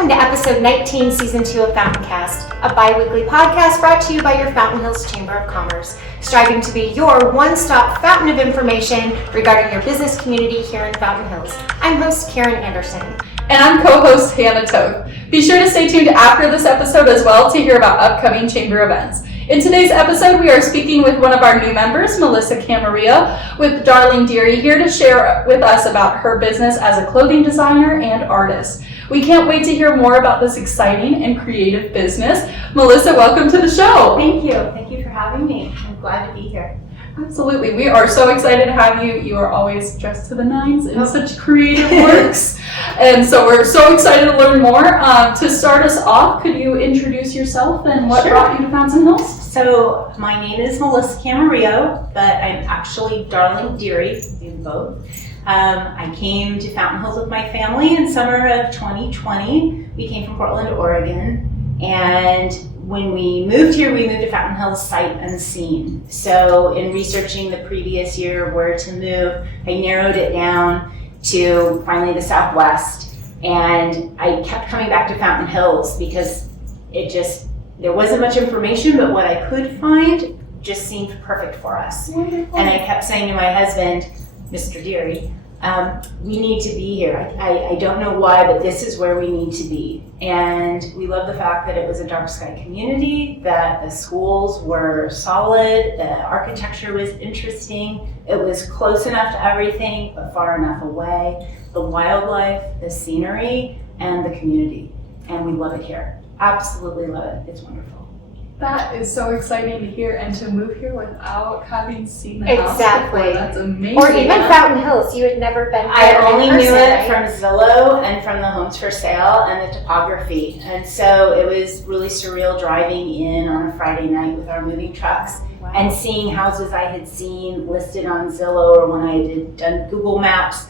Welcome to episode 19, season 2 of FountainCast, a bi-weekly podcast brought to you by your Fountain Hills Chamber of Commerce, striving to be your one-stop fountain of information regarding your business community here in Fountain Hills. I'm host Karen Anderson. And I'm co-host Hannah Toth. Be sure to stay tuned after this episode as well to hear about upcoming chamber events. In today's episode, we are speaking with one of our new members, Melissa Camarillo, with Darling Dearlie, here to share with us about her business as a clothing designer and artist. We can't wait to hear more about this exciting and creative business. Melissa, welcome to the show. Thank you. Thank you for having me. I'm glad to be here. Absolutely. We are so excited to have you. You are always dressed to the nines in such creative works. And so we're so excited to learn more. To start us off, could you introduce yourself and what brought you to Fountain Hills? So my name is Melissa Camarillo, but I'm actually Darling Dearlie, do both. I came to Fountain Hills with my family in summer of 2020. We came from Portland, Oregon, and when we moved here, we moved to Fountain Hills sight unseen. So in researching the previous year where to move, I narrowed it down to finally the Southwest, and I kept coming back to Fountain Hills because there wasn't much information, but what I could find just seemed perfect for us. Wonderful. And I kept saying to my husband, Mr. Dearie, we need to be here. I don't know why, but this is where we need to be. And we love the fact that it was a dark sky community, that the schools were solid, the architecture was interesting, it was close enough to everything, but far enough away, the wildlife, the scenery, and the community. And we love it here. Absolutely love it. It's wonderful. That is so exciting to hear, and to move here without having seen the house Exactly. before. That's amazing. Or even Fountain Hills. You had never been there I only in person, knew it right? from Zillow and from the homes for sale and the topography. And so it was really surreal driving in on a Friday night with our moving trucks and seeing houses I had seen listed on Zillow or when I had done Google Maps.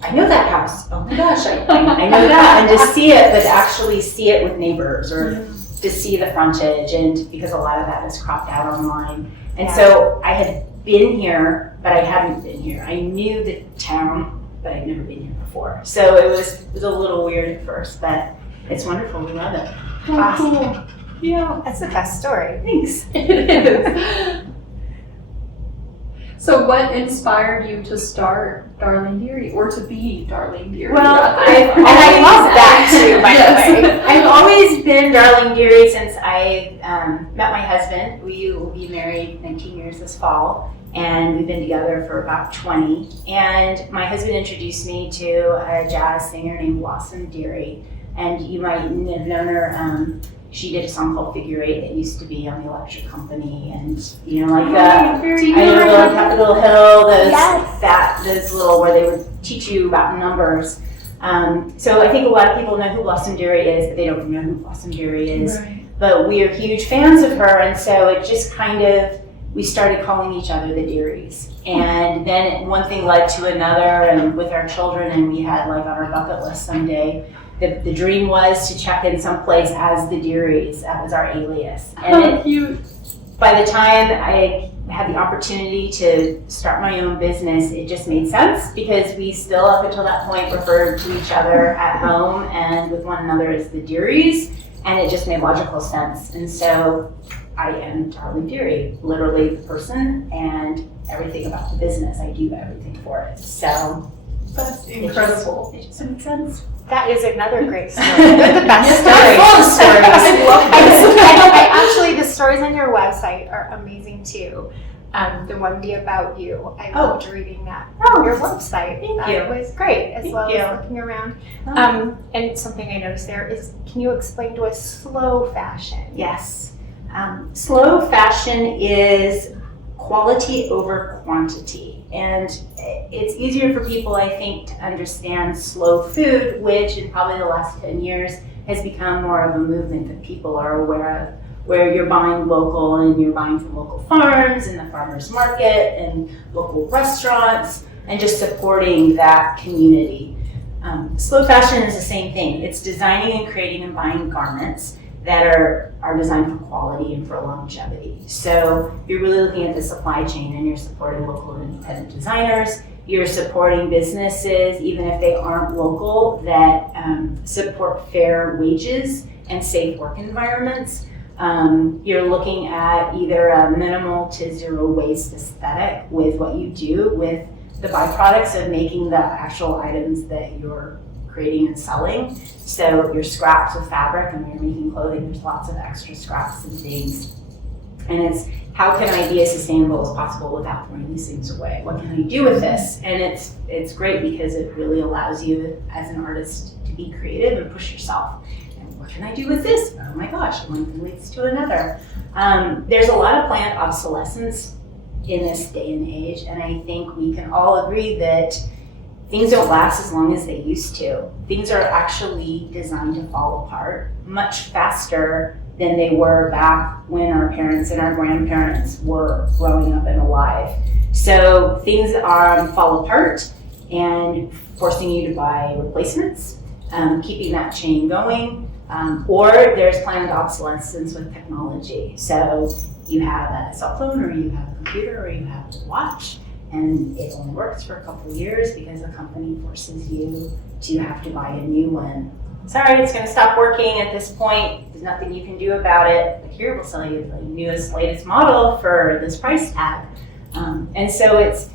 I know that house. Oh my gosh, I know that. And to see it, but to actually see it with neighbors or to see the frontage, and because a lot of that is cropped out online. And so I had been here, but I hadn't been here. I knew the town, but I'd never been here before. So it was a little weird at first, but it's wonderful. We love it. Oh, cool. Yeah. That's the best story. Thanks. It is. So what inspired you to start Darling Dearlie, or to be Darling Dearlie? Well, I love that too, by the way. I've always been Darling Dearlie since I met my husband. We will be married 19 years this fall, and we've been together for about 20. And my husband introduced me to a jazz singer named Blossom Dearie, and you might have known her. She did a song called Figure Eight that used to be on the Electric Company, and like that. On Capitol Hill, those little where they would teach you about numbers. So I think a lot of people know who Blossom Dearie is, but they don't know who Blossom Dearie is. Right. But we are huge fans of her, and so it just we started calling each other the Dearies. And then one thing led to another, and with our children, and we had on our bucket list someday. The dream was to check in someplace as the Dearies. That was our alias. And cute. By the time I had the opportunity to start my own business, it just made sense because we still, up until that point, referred to each other at home and with one another as the Dearies, and it just made logical sense. And so I am Darling Dearlie, literally the person and everything about the business. I do everything for it. So That's incredible. It just made sense. That is another great story. They're the best stories. Full of stories. I love it. Actually, the stories on your website are amazing too. The one about you. I loved reading that on your website. Thank you. It was great, as Thank well you. as looking around. And something I noticed there is, can you explain to us slow fashion? Yes. Slow fashion is quality over quantity. And it's easier for people, I think, to understand slow food, which in probably the last 10 years has become more of a movement that people are aware of, where you're buying local and you're buying from local farms and the farmers market and local restaurants and just supporting that community. Slow fashion is the same thing. It's designing and creating and buying garments that are designed for quality and for longevity. So you're really looking at the supply chain and you're supporting local and independent designers you're supporting businesses, even if they aren't local, that support fair wages and safe work environments. You're looking at either a minimal to zero waste aesthetic with what you do with the byproducts of making the actual items that you're creating and selling. So your scraps of fabric, and when you're making clothing, there's lots of extra scraps and things. And it's, how can I be as sustainable as possible without throwing these things away? What can I do with this? And it's great because it really allows you as an artist to be creative and push yourself. And what can I do with this? Oh my gosh, one thing leads to another. There's a lot of planned obsolescence in this day and age, and I think we can all agree that things don't last as long as they used to. Things are actually designed to fall apart much faster than they were back when our parents and our grandparents were growing up and alive. So things fall apart and forcing you to buy replacements, keeping that chain going, or there's planned obsolescence with technology. So you have a cell phone, or you have a computer, or you have a watch, and it only works for a couple of years because the company forces you to have to buy a new one. Sorry, it's going to stop working at this point. There's nothing you can do about it. But here we'll sell you the newest, latest model for this price tag. And so it's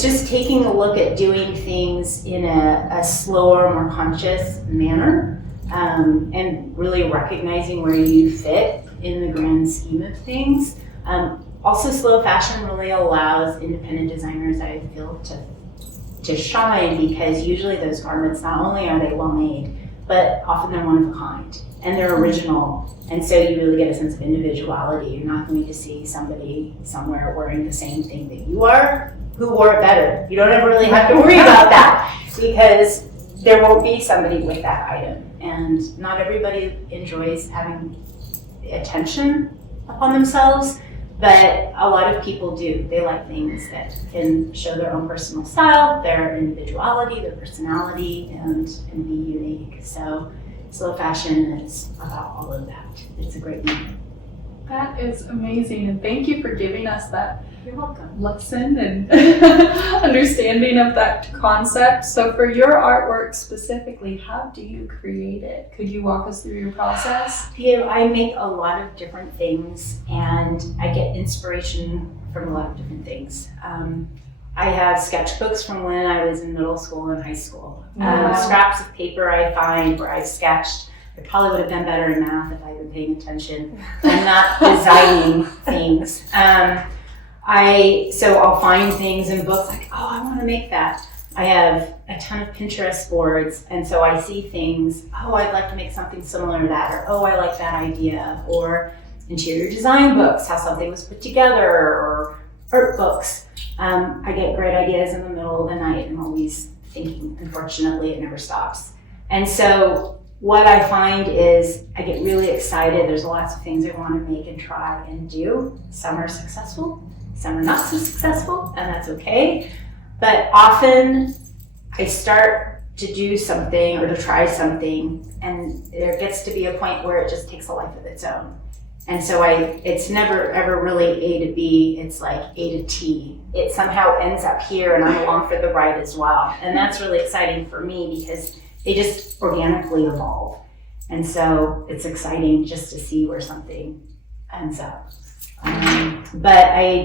just taking a look at doing things in a slower, more conscious manner, and really recognizing where you fit in the grand scheme of things. Also, slow fashion really allows independent designers, I feel, to shine, because usually those garments, not only are they well made, but often they're one of a kind and they're original. And so you really get a sense of individuality. You're not going to see somebody somewhere wearing the same thing that you are, who wore it better. You don't ever really have to worry about that, because there won't be somebody with that item. And not everybody enjoys having attention upon themselves, but a lot of people do. They like things that can show their own personal style, their individuality, their personality, and be unique. So slow fashion is about all of that. It's a great moment. That is amazing, and thank you for giving us that You're welcome. lesson and understanding of that concept. So for your artwork specifically, how do you create it? Could you walk us through your process? Yeah, I make a lot of different things, and I get inspiration from a lot of different things. I have sketchbooks from when I was in middle school and high school. Wow. Scraps of paper I find where I sketched. I probably would have done better in math if I had been paying attention. I'm not designing things. So I'll find things in books like, oh, I want to make that. I have a ton of Pinterest boards, and so I see things, oh, I'd like to make something similar to that, or oh, I like that idea, or interior design books, how something was put together, or art books. I get great ideas in the middle of the night. I'm always thinking. Unfortunately, it never stops. And so what I find is I get really excited. There's lots of things I want to make and try and do. Some are successful, some are not so successful, and that's okay. But often I start to do something or to try something, and there gets to be a point where it just takes a life of its own. And so it's never ever really A to B, it's like A to T. It somehow ends up here, and I'm along for the ride as well. And that's really exciting for me because they just organically evolve. And so it's exciting just to see where something ends up. But I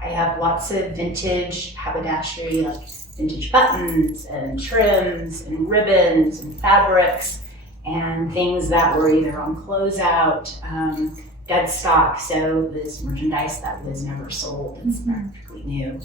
have lots of vintage haberdashery, like vintage buttons and trims and ribbons and fabrics and things that were either on closeout, dead stock, so this merchandise that was never sold, it's practically new,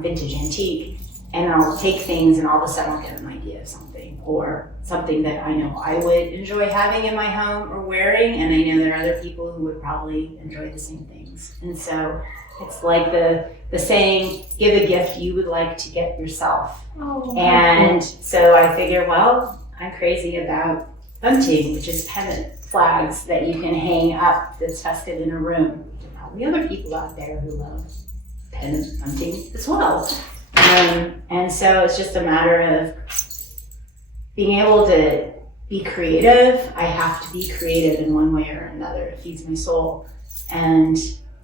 vintage antique. And I'll take things and all of a sudden I'll get an idea of something, or something that I know I would enjoy having in my home or wearing, and I know there are other people who would probably enjoy the same things. And so it's like the saying, give a gift you would like to get yourself. Oh, and so I figure, well, I'm crazy about bunting, which is pennant flags that you can hang up that's festive in a room. There are probably other people out there who love pennant bunting as well. And so it's just a matter of being able to be creative. I have to be creative in one way or another. It feeds my soul. And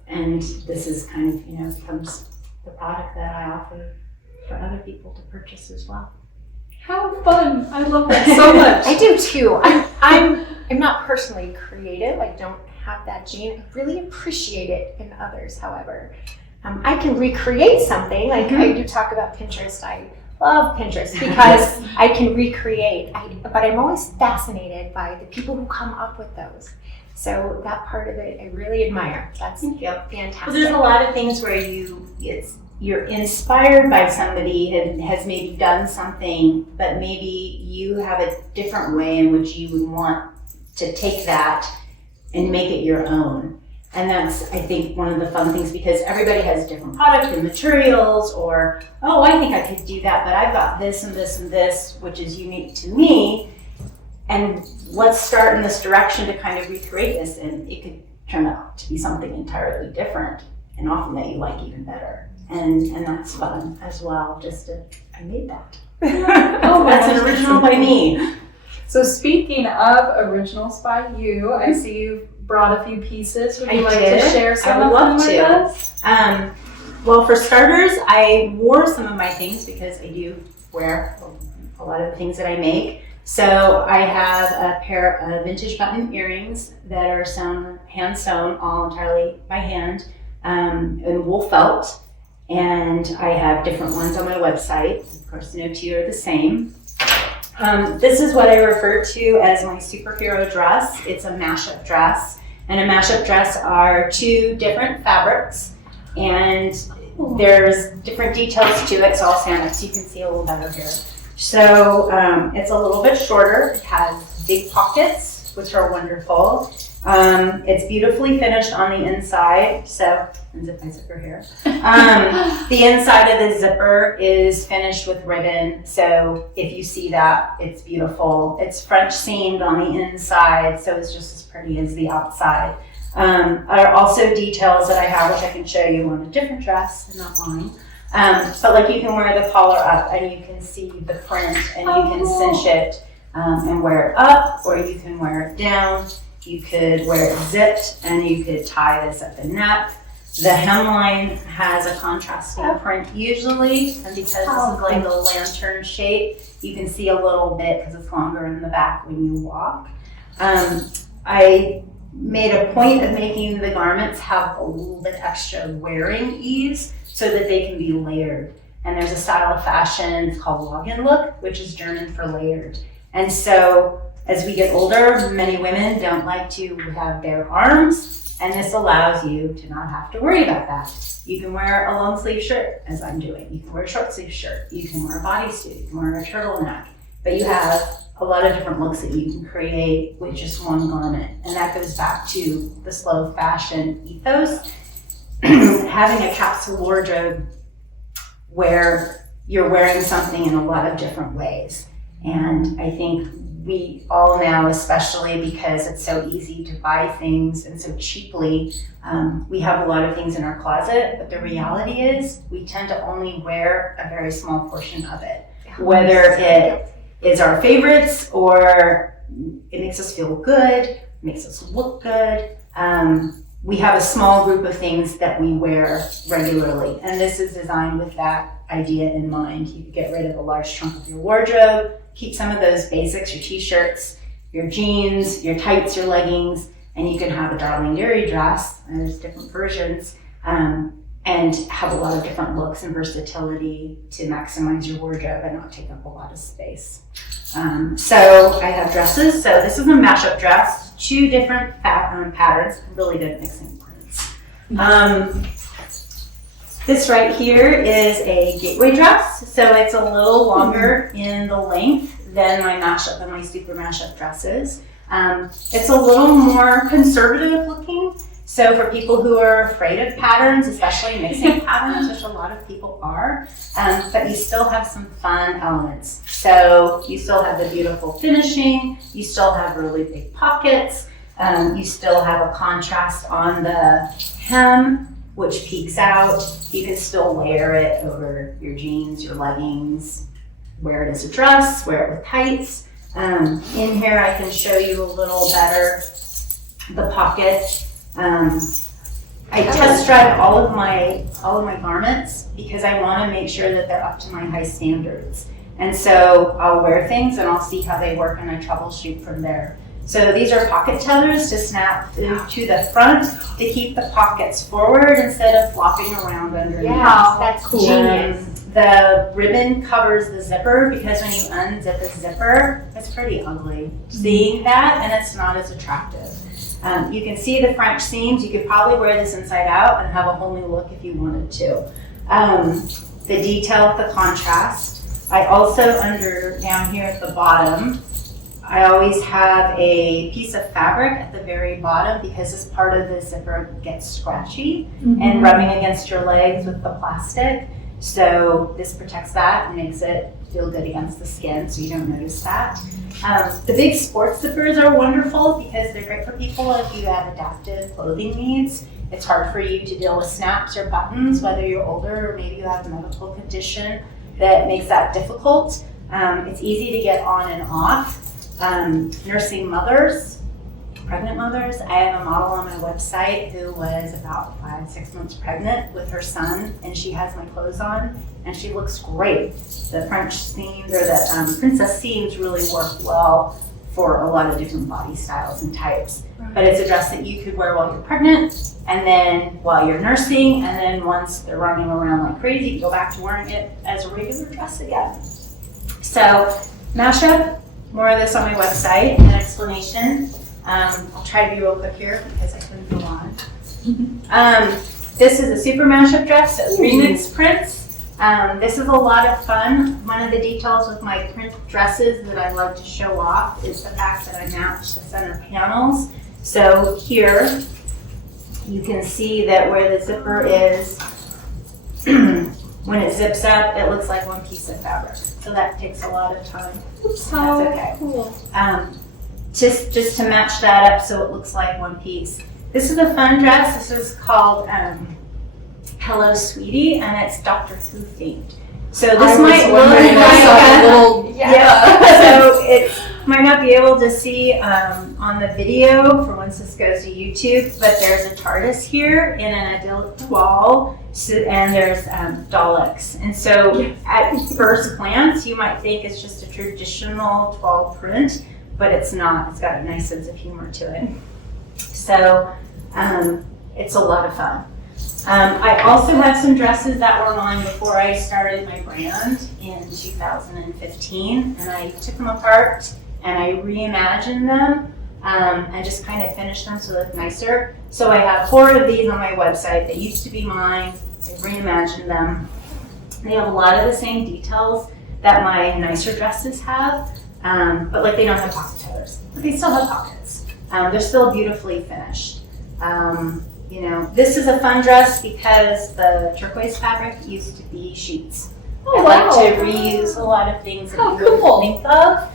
this is kind of, becomes the product that I offer for other people to purchase as well. How fun! I love that so much. I do too. I'm not personally creative. I don't have that gene. I really appreciate it in others, however. I can recreate something. Like I do talk about Pinterest. I love Pinterest because I can recreate. But I'm always fascinated by the people who come up with those. So that part of it, I really admire. That's fantastic. Well, there's a lot of things where you're inspired by somebody who has maybe done something, but maybe you have a different way in which you would want to take that and make it your own. And that's, I think, one of the fun things, because everybody has different products and materials, or, oh, I think I could do that, but I've got this and this and this, which is unique to me. And let's start in this direction to kind of recreate this, and it could turn out to be something entirely different, and often that you like even better. And that's fun as well, I made that. Oh, that's an original by me. So speaking of originals by you, I see you brought a few pieces. Would you like to share some of them with us? Well, for starters, I wore some of my things because I do wear a lot of the things that I make. So I have a pair of vintage button earrings that are hand sewn, all entirely by hand, in wool felt. And I have different ones on my website. Of course, no two are the same. This is what I refer to as my superhero dress. It's a mashup dress. And a mashup dress are two different fabrics. And there's different details to it, so I'll stand up so you can see a little better here. So it's a little bit shorter. It has big pockets, which are wonderful. It's beautifully finished on the inside. So, unzip my zipper here. The inside of the zipper is finished with ribbon. So if you see that, it's beautiful. It's French seamed on the inside, so it's just as pretty as the outside. Are also details that I have, which I can show you on a different dress and not mine. But like you can wear the collar up and you can see the print and you can cinch it and wear it up, or you can wear it down. You could wear it zipped and you could tie this at the neck. The hemline has a contrasting print usually, and because this is like a lantern shape, you can see a little bit because it's longer in the back when you walk. I made a point of making the garments have a little bit extra wearing ease so that they can be layered. And there's a style of fashion, it's called login look, which is German for layered. And so as we get older, many women don't like to have bare arms, and this allows you to not have to worry about that. You can wear a long sleeve shirt, as I'm doing. You can wear a short sleeve shirt. You can wear a bodysuit. You can wear a turtleneck. But you have a lot of different looks that you can create with just one garment. And that goes back to the slow fashion ethos. Having a capsule wardrobe where you're wearing something in a lot of different ways. And I think we all now, especially because it's so easy to buy things and so cheaply, we have a lot of things in our closet, but the reality is we tend to only wear a very small portion of it. Whether it is our favorites or it makes us feel good, makes us look good. We have a small group of things that we wear regularly, and this is designed with that idea in mind. You could get rid of a large chunk of your wardrobe, keep some of those basics, your t-shirts, your jeans, your tights, your leggings, and you can have a Darling Dearlie dress, and there's different versions, and have a lot of different looks and versatility to maximize your wardrobe and not take up a lot of space. So I have dresses. So this is a mashup dress, two different patterns. I'm really good at mixing prints. This right here is a gateway dress. So it's a little longer in the length than my mashup and my super mashup dresses. It's a little more conservative looking. So for people who are afraid of patterns, especially mixing patterns, which a lot of people are, but you still have some fun elements. So you still have the beautiful finishing, you still have really big pockets, you still have a contrast on the hem, which peeks out. You can still layer it over your jeans, your leggings, wear it as a dress, wear it with tights. In here I can show you a little better the pocket. I test drive all of my garments because I want to make sure that they're up to my high standards. And so I'll wear things and I'll see how they work and I troubleshoot from there. So these are pocket tethers to snap to the front to keep the pockets forward instead of flopping around underneath. Yeah, that's cool. genius. The ribbon covers the zipper because when you unzip a zipper, it's pretty ugly. Seeing that, and it's not as attractive. You can see the French seams. You could probably wear this inside out and have a whole new look if you wanted to. The detail, the contrast. I also down here at the bottom, I always have a piece of fabric at the very bottom because this part of the zipper gets scratchy and rubbing against your legs with the plastic. So this protects that and makes it feel good against the skin so you don't notice that. The big sports zippers are wonderful because they're great for people if you have adaptive clothing needs. It's hard for you to deal with snaps or buttons, whether you're older or maybe you have a medical condition that makes that difficult. It's easy to get on and off. Nursing mothers, pregnant mothers. I have a model on my website who was about 5-6 months pregnant with her son, and she has my clothes on, and she looks great. The French seams or the princess seams really work well for a lot of different body styles and types. Right. But it's a dress that you could wear while you're pregnant, and then while you're nursing, and then once they're running around like crazy, you go back to wearing it as a regular dress again. So mashup. More of this on my website, an explanation. I'll try to be real quick here because I couldn't go on. This is a super mashup dress, so 3 mixed prints. This is a lot of fun. One of the details with my print dresses that I like to show off is the fact that I match the center panels. So here you can see that where the zipper is, when it zips up, it looks like one piece of fabric. So that takes a lot of time. Oops, That's okay. Cool. Just to match that up so it looks like one piece. This is a fun dress. This is called Hello Sweetie, and it's Dr. Who themed. So this might look like so it might not be able to see on the video for once this goes to YouTube, but there's a TARDIS here in an adult toile, and there's Daleks. And so at first glance, you might think it's just a traditional toile print, but it's not. It's got a nice sense of humor to it. So it's a lot of fun. I also have some dresses that were mine before I started my brand in 2015, and I took them apart and I reimagined them and just kind of finished them so they look nicer. So I have 4 of these on my website. They used to be mine. I reimagined them. They have a lot of the same details that my nicer dresses have, but like they don't have pocket tethers, but they still have pockets. They're still beautifully finished. You know, this is a fun dress because the turquoise fabric used to be sheets. I like to reuse a lot of things that you wouldn't think of.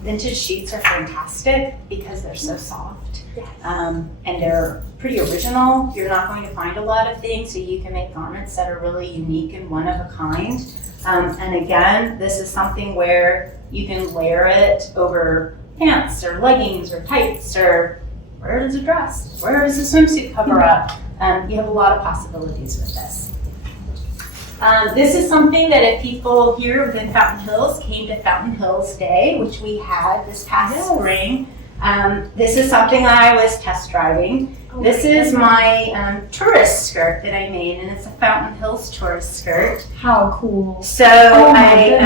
Vintage sheets are fantastic because they're so soft. Yes. And they're pretty original. You're not going to find a lot of things, so you can make garments that are really unique and one of a kind. And again, this is something where you can layer it over pants or leggings or tights or where does a dress? Where does a swimsuit cover up? You have a lot of possibilities with this. This is something that if people here within Fountain Hills came to Fountain Hills Day, which we had this past spring, this is something I was test driving. This is my tourist skirt that I made, and it's a Fountain Hills tourist skirt. How cool. So it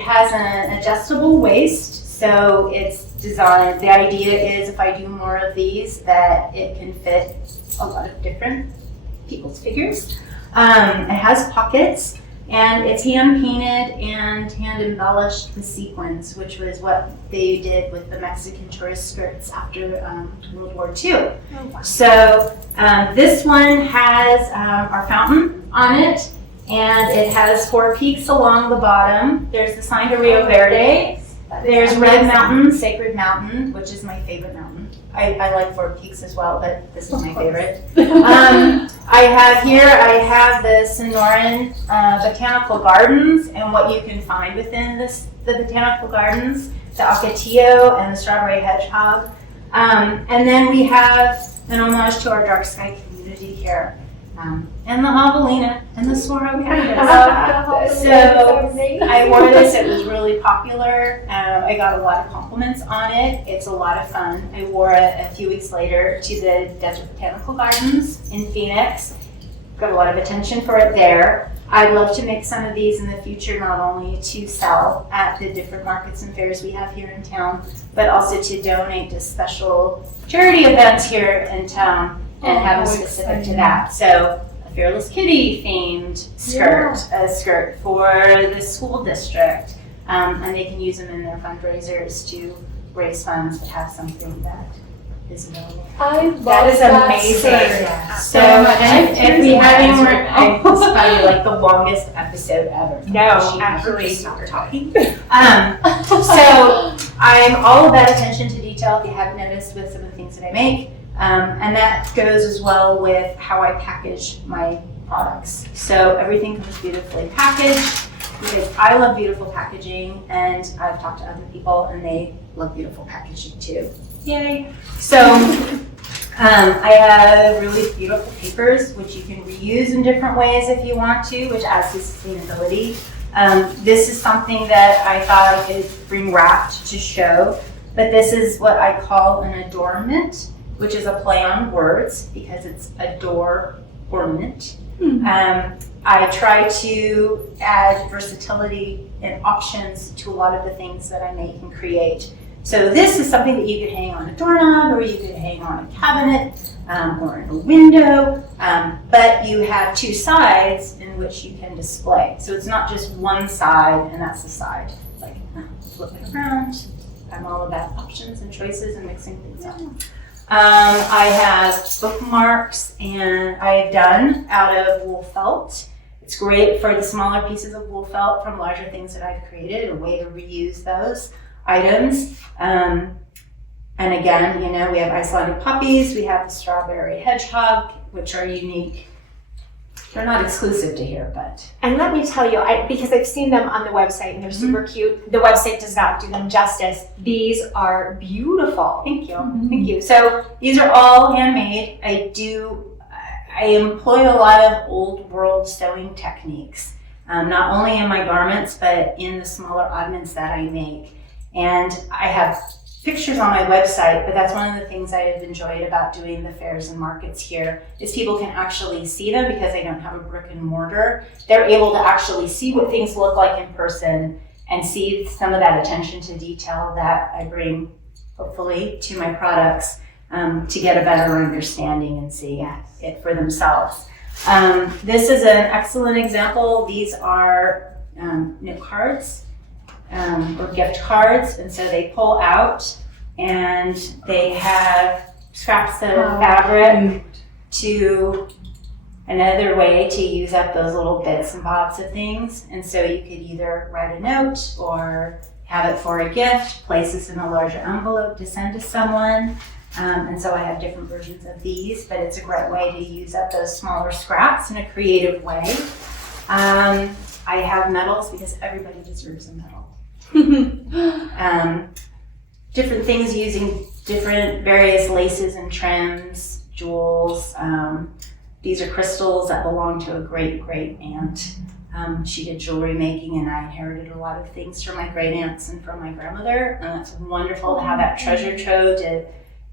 has an adjustable waist. So it's designed, the idea is if I do more of these that it can fit a lot of different people's figures. It has pockets and it's hand painted and hand embellished with sequins, which was what they did with the Mexican tourist skirts after World War II. Oh, wow. So this one has our fountain on it, and it has 4 peaks along the bottom. There's the sign to Rio Verde. There's Red Mountain, Sacred Mountain, which is my favorite mountain. I like 4 peaks as well, but this is my favorite. I have the Sonoran Botanical Gardens, and what you can find within the Botanical Gardens, the Ocotillo and the Strawberry Hedgehog. And then we have an homage to our dark sky community do here. And the javelina and the swirl canvas. So I wore this, it was really popular. I got a lot of compliments on it. It's a lot of fun. I wore it a few weeks later to the Desert Botanical Gardens in Phoenix. Got a lot of attention for it there. I'd love to make some of these in the future, not only to sell at the different markets and fairs we have here in town, but also to donate to special charity events here in town and have them specific to that. So a Fearless Kitty themed skirt, a skirt for the school district, and they can use them in their fundraisers to raise funds to have something that is available. I love That is amazing. Yeah. So if we hadn't, it's probably like the longest episode ever. No, She absolutely never not. stopped talking. So I'm all about attention to detail, if you haven't noticed, with some of the things that I make. And that goes as well with how I package my products. So everything comes beautifully packaged because I love beautiful packaging, and I've talked to other people and they love beautiful packaging too. Yay! So I have really beautiful papers which you can reuse in different ways if you want to, which adds to sustainability. This is something that I thought I could bring wrapped to show, but this is what I call an adornment, which is a play on words because it's a door ornament. I try to add versatility and options to a lot of the things that I make and create. So this is something that you could hang on a doorknob, or you could hang on a cabinet, or in a window, but you have two sides in which you can display. So it's not just one side and that's the side. Like, flip it around. I'm all about options and choices and mixing things up. I have bookmarks, and I have done out of wool felt. It's great for the smaller pieces of wool felt from larger things that I've created, a way to reuse those items. And again, you know, we have Icelandic poppies, we have the strawberry hedgehog, which are unique. They're not exclusive to here, but. And let me tell you, because I've seen them on the website and they're super cute. The website does not do them justice. These are beautiful. Thank you, thank you. So these are all handmade. I employ a lot of old world sewing techniques, not only in my garments, but in the smaller oddments that I make. And I have pictures on my website, but that's one of the things I have enjoyed about doing the fairs and markets here is people can actually see them because they don't have a brick and mortar. They're able to actually see what things look like in person and see some of that attention to detail that I bring, hopefully, to my products to get a better understanding and see it for themselves. This is an excellent example. These are note cards. Or gift cards, and so they pull out and they have scraps of fabric to another way to use up those little bits and bobs of things. And so you could either write a note or have it for a gift, place this in a larger envelope to send to someone. And so I have different versions of these, but it's a great way to use up those smaller scraps in a creative way. I have medals because everybody deserves a medal. Different things using different various laces and trims, jewels. These are crystals that belong to a great aunt. She did jewelry making, and I inherited a lot of things from my great aunts and from my grandmother, and it's wonderful to have that treasure trove to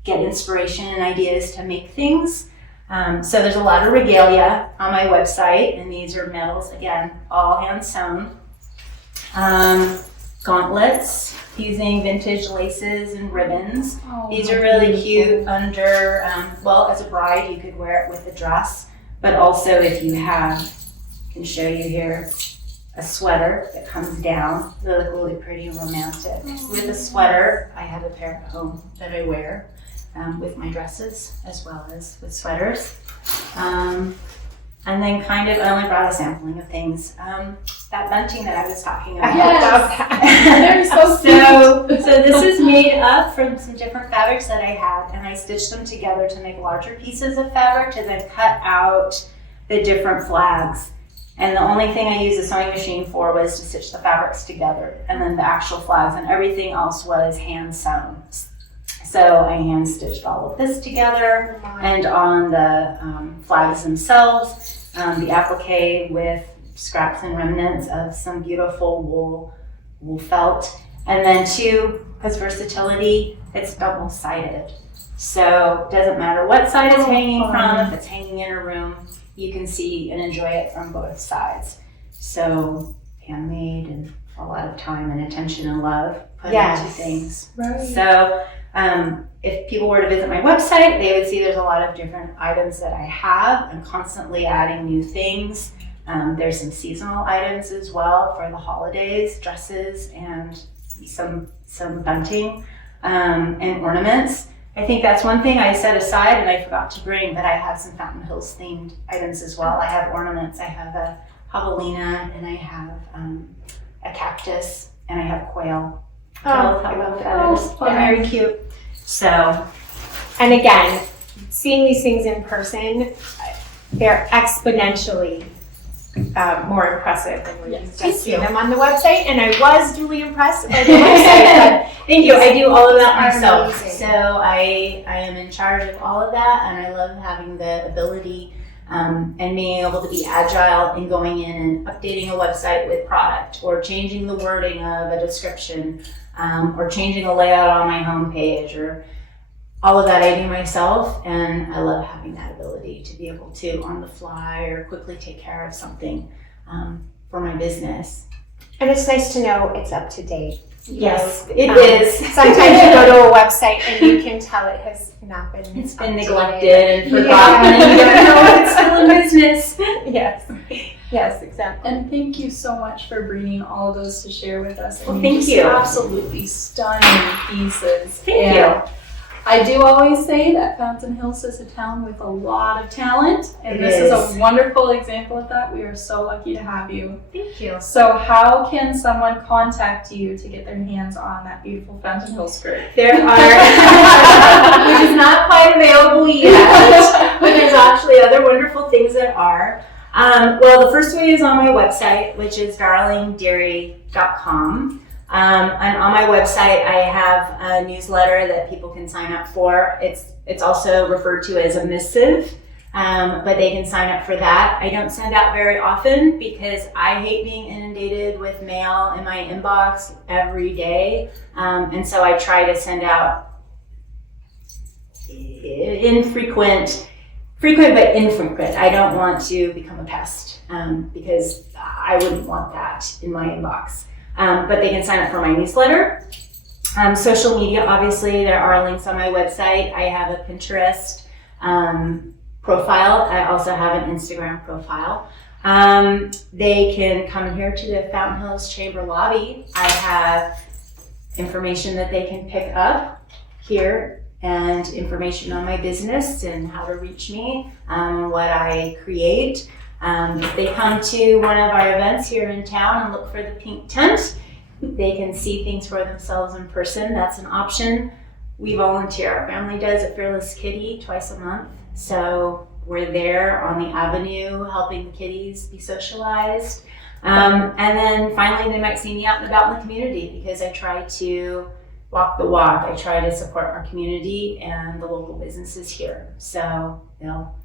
get inspiration and ideas to make things. So there's a lot of regalia on my website, and these are medals, again, all hand sewn. Gauntlets using vintage laces and ribbons. These are really cute under, as a bride you could wear it with a dress, but also if you have, I can show you here, a sweater that comes down. They look really pretty and romantic. With a sweater, I have a pair at home that I wear with my dresses as well as with sweaters. And then I only brought a sampling of things. That bunting that I was talking about. They're so cute. So this is made up from some different fabrics that I had, and I stitched them together to make larger pieces of fabric to then cut out the different flags. And the only thing I used the sewing machine for was to stitch the fabrics together, and then the actual flags, and everything else was hand sewn. So I hand stitched all of this together, and on the flags themselves, the applique with scraps and remnants of some beautiful wool felt. And then two, because versatility, it's double-sided. So it doesn't matter what side it's hanging from, if it's hanging in a room, you can see and enjoy it from both sides. So handmade and a lot of time and attention and love put into things. Right. So if people were to visit my website, they would see there's a lot of different items that I have. I'm constantly adding new things. There's some seasonal items as well for the holidays, dresses and some bunting and ornaments. I think that's one thing I set aside and I forgot to bring, but I have some Fountain Hills themed items as well. I have ornaments. I have a javelina and I have a cactus and I have quail. Oh, I love that. They're very cute. So, and again, seeing these things in person, they're exponentially more impressive than when you've just seen them on the website. And I was duly impressed by the website. But thank you. I do all of that Are myself. amazing. So I am in charge of all of that, and I love having the ability and being able to be agile in going in and updating a website with product, or changing the wording of a description, or changing a layout on my homepage, or all of that I do myself, and I love having that ability to be able to, on the fly or quickly take care of something for my business. And it's nice to know it's up to date. Yes, it is. Sometimes you go to a website and you can tell it has not been It's been updated. neglected and forgotten, and you don't know if it's still in business. Yes, exactly. And thank you so much for bringing all of those to share with us. Well, And thank just you. Absolutely stunning pieces. Thank And I do always say that Fountain Hills is a town with a lot of talent, and It this is is. a wonderful example of that. We are so lucky to have you. Thank you. So how can someone contact you to get their hands on that beautiful Fountain Hills skirt? There are, which is not quite available yet, but there's actually other wonderful things that are. Well, the first way is on my website, which is darlingdearlie.com. And on my website, I have a newsletter that people can sign up for. It's also referred to as a missive, but they can sign up for that. I don't send out very often because I hate being inundated with mail in my inbox every day. And so I try to send out frequent but infrequent. I don't want to become a pest because I wouldn't want that in my inbox. But they can sign up for my newsletter. Social media, obviously, there are links on my website. I have a Pinterest profile. I also have an Instagram profile. They can come here to the Fountain Hills Chamber lobby. I have information that they can pick up here and information on my business and how to reach me, what I create. If they come to one of our events here in town and look for the pink tent, they can see things for themselves in person. That's an option. We volunteer. Our family does at Fearless Kitty twice a month. So we're there on the avenue helping the kitties be socialized. And then finally, they might see me out and about in the community because I try to walk the walk. I try to support our community and the local businesses here. So they'll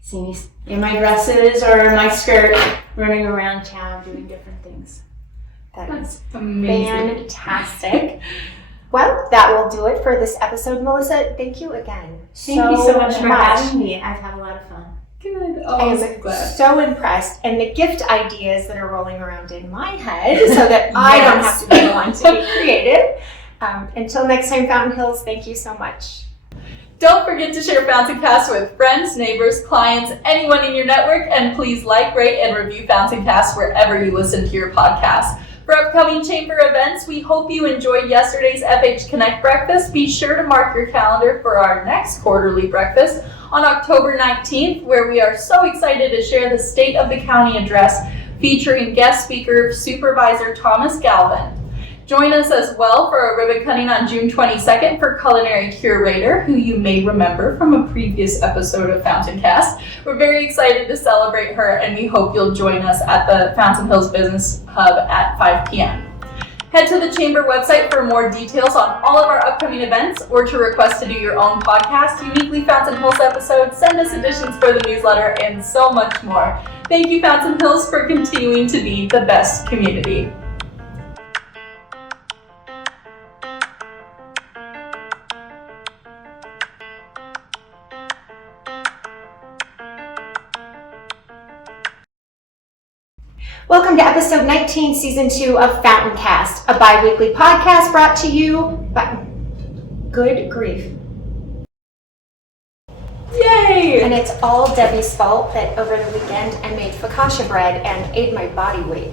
see me in my dresses or my skirt running around town doing different things. That is Amazing. fantastic. Well, that will do it for this episode, Melissa. Thank you again. Thank you so much for having me. I've had a lot of fun. Good. I Oh, am I'm glad. so impressed. And the gift ideas that are rolling around in my head so that I don't have to be the one to be creative. Until next time, Fountain Hills, thank you so much. Don't forget to share FountainCast with friends, neighbors, clients, anyone in your network, and please like, rate, and review FountainCast wherever you listen to your podcast. For upcoming chamber events, we hope you enjoyed yesterday's FH Connect breakfast. Be sure to mark your calendar for our next quarterly breakfast on October 19th, where we are so excited to share the State of the County address featuring guest speaker Supervisor Thomas Galvin. Join us as well for a ribbon cutting on June 22nd for culinary curator, who you may remember from a previous episode of FountainCast. We're very excited to celebrate her, and we hope you'll join us at the Fountain Hills Business Hub at 5 p.m. Head to the Chamber website for more details on all of our upcoming events or to request to do your own podcast, uniquely Fountain Hills episodes, send us editions for the newsletter, and so much more. Thank you, Fountain Hills, for continuing to be the best community. Welcome to episode 19, season 2 of FountainCast, a bi-weekly podcast brought to you by... Good grief. Yay! And it's all Debbie's fault that over the weekend I made focaccia bread and ate my body weight.